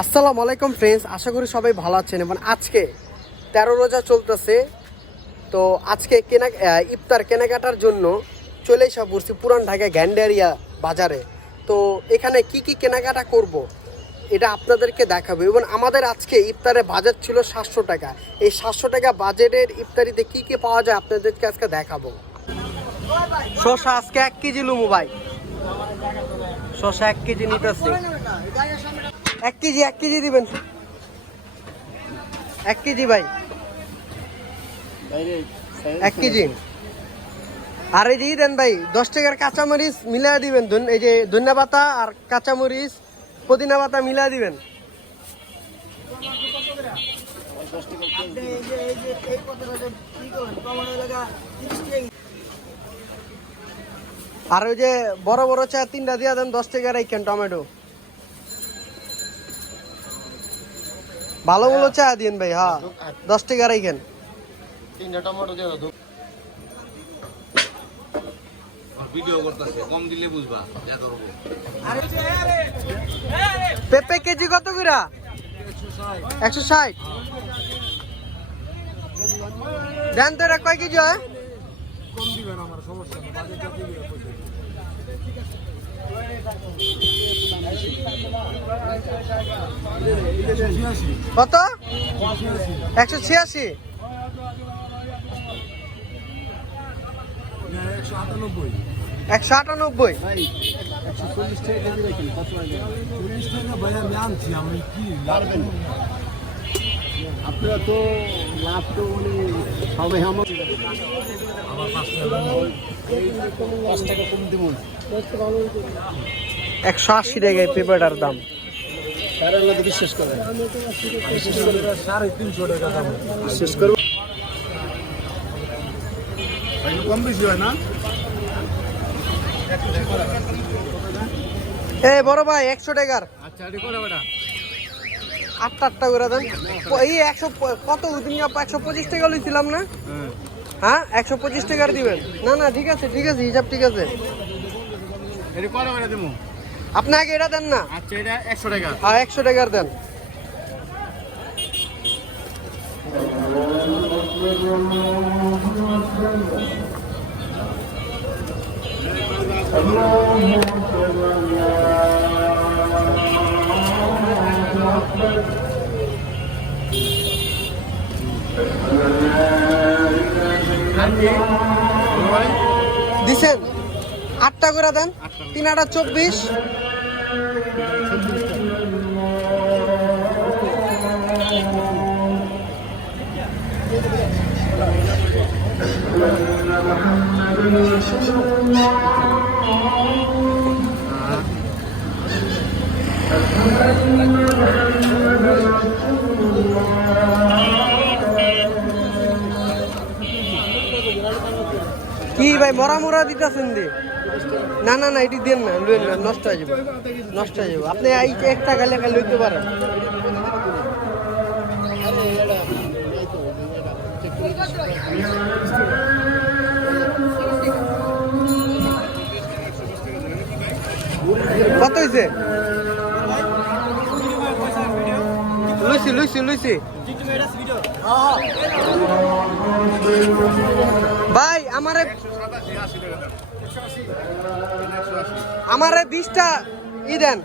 আসসালামু আলাইকুম ফ্রেন্ডস, আশা করি সবাই ভালো আছেন। এবং আজকে 13 রোজা চলতেছে, তো আজকে ইফতার কেনাকাটার জন্য চলে এসে পড়ছি পুরান ঢাকায় গ্যান্ডারিয়া বাজারে। তো এখানে কি কি কেনাকাটা করব এটা আপনাদেরকে দেখাবো। এবং আমাদের আজকে ইফতারের বাজেট ছিল 700 টাকা। এই 700 টাকা বাজেটের ইফতারিতে কি কি পাওয়া যায় আপনাদেরকে আজকে দেখাবো। শসা আজকে 1 কেজি লুমু ভাই, শসা 1 কেজি নিতেছি। 1 কেজি দিবেন, 1 কেজি ভাই, 1 কেজি। আর এই যে দেন ভাই 10 টাকার কাঁচামরিচ মিলা দিবেন, এই যে ধনিয়া পাতা আর কাঁচামরিচ পুদিনা পাতা মিলা দিবেন। আর ওই যে বড় বড় চা 3টা দিয়া দেন 10 টাকা রাখেন। টমেটো ভালো ভালো চা দিন ভাই। হ্যাঁ 10 টাকা রাখেন। 3টা টমেটো দিয়ে দাও। ভিডিও করতেছে, কম দিলে বুঝবা এত রকম। পেঁপে কেজি কত করে? 160। দেন তো এটা কয় কেজি হয়? কম দিবেন, আমার সমস্যা নেই, বাজেটটা দিবেন। কত? 186। 198। আপনারা তো লাভ তো সবাই আমার 5 টাকা কম দিব। 180 টাকা পেঁপেটার দাম। বিশ্বাস করেন 350 টাকা দাম বিশ্বাস করবো। কম বেশি হয় না। এই বড় ভাই 100 টাকার। আচ্ছা এটি করে বেটা 8টা করে দেন। এই 100 কত দিন 125 টাকা লইছিলাম না? হ্যাঁ 125 টাকার দিবেন। না না ঠিক আছে ঠিক আছে, হিসাব ঠিক আছে। এটি করে বেটা দেবো। আপনি আগে এটা দেন না। আচ্ছা এটা 100 টাকা। হ্যাঁ 100 টাকার দেন। দিছেন 8টা করে দেন। 3 8 24। কি ভাই মরা মরা দিতেছেন দি? না না না এটি দেন না, লইন না, নষ্ট হয়ে যাবে, নষ্ট হয়ে যাবে। আপনি এই 1 টাকা লেখা লইতে পারেন। কত হয়েছে? লইছি লইছি লইছি ভাই। আমারে 20টা ই দেন।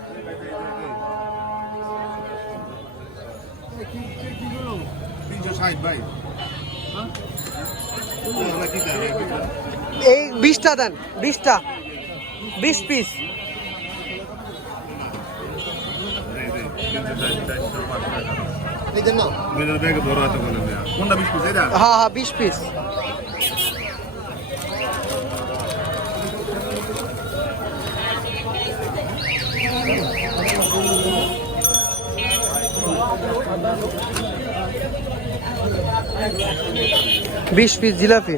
এই 20টা দেন, 20টা 20 পিস। হ্যাঁ হ্যাঁ 20 পিস। বিশ পিস জিলাপি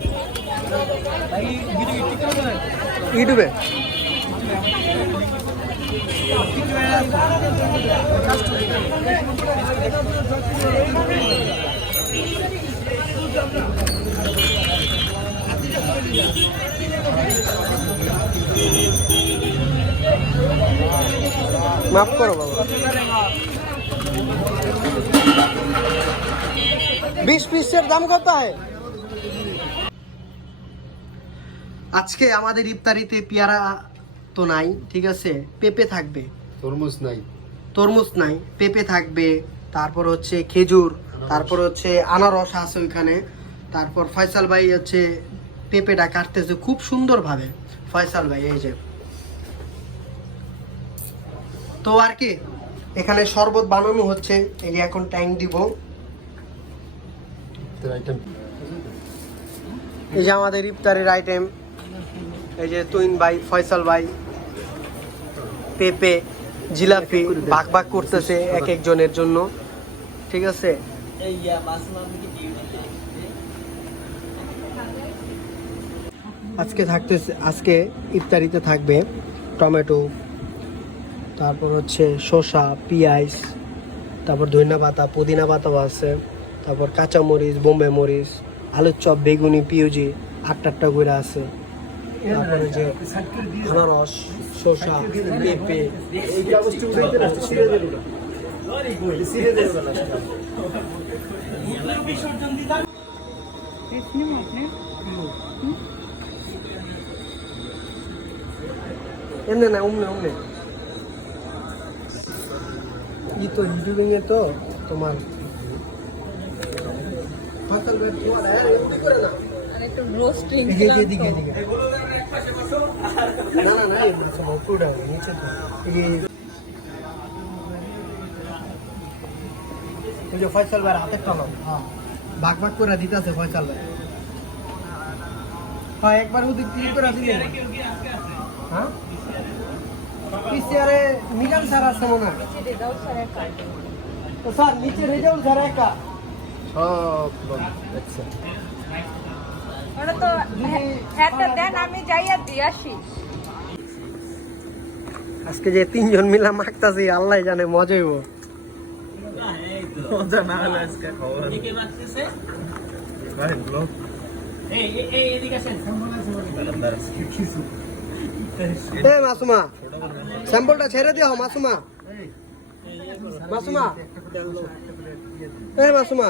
ইউটিউবে। মাফ করো বাবা। बीस পিসের দাম কত হয়? আজকে আমাদের ইফতারিতে পেয়ারা তো নাই, ঠিক আছে, পেঁপে থাকবে, তরমুজ নাই। তরমুজ নাই, পেঁপে থাকবে, তারপর হচ্ছে খেজুর, তারপর হচ্ছে আনারস আছে ওইখানে। তারপর ফয়সাল ভাই হচ্ছে পেঁপেটা কাটতেছে খুব সুন্দরভাবে, ফয়সাল ভাই এই যে। তো আর কি, এখানে শরবত বানানো হচ্ছে, এই যে এখন ট্যাঙ্ক দিব। এই যে আমাদের ইফতারের আইটেম, এই যে তুইন ভাই, ফয়সাল ভাই, পেঁপে, জিলাপি ভাগ ভাগ করতেছে এক একজনের জন্য, ঠিক আছে। আজকে ইফতারিতে থাকবে টমেটো, তারপর হচ্ছে শসা, পেঁয়াজ, তারপর ধনিয়া পাতা, পুদিনা পাতাও আছে, তারপর কাঁচামরিচ, বোম্বে মরিচ, আলুর চপ, বেগুনি, পিউজি, আটটা করে আছে। তারপরে যে আনারস, শসা, পেঁপে, এমনি না উমনে উমনে ই তো ইউটিউবিং এ তো তোমার ফাঁকাল ব্যাগ তোমার এমনি করে না একটু রোস্টিং এদিকে না না না এমনি সব উপরে নিচে তো এই যে ফয়সাল ভাই হাতে টানো, হ্যাঁ ভাগ ভাগ করে দিতেছে ফয়সাল ভাই। হ্যাঁ একবার ওদিক ক্লিক করে দিলে, হ্যাঁ পিছে আরে মিজান স্যার আছে মনে হয়, তো স্যার নিচে রেজাউল স্যার একা সব আচ্ছা। ওটা তো একটা দেন, আমি যাই আর দিয়ে আসি। আজকে যে তিনজন মিলা মাখতাছি আল্লাহ জানে মজা হইব। মজা না হলে আজকে খাওয়া ভাই ব্লগ এ মাসুমা স্যাম্পলটা ছেড়ে দিও মাসুমা, মাসুমা, এ মাসুমা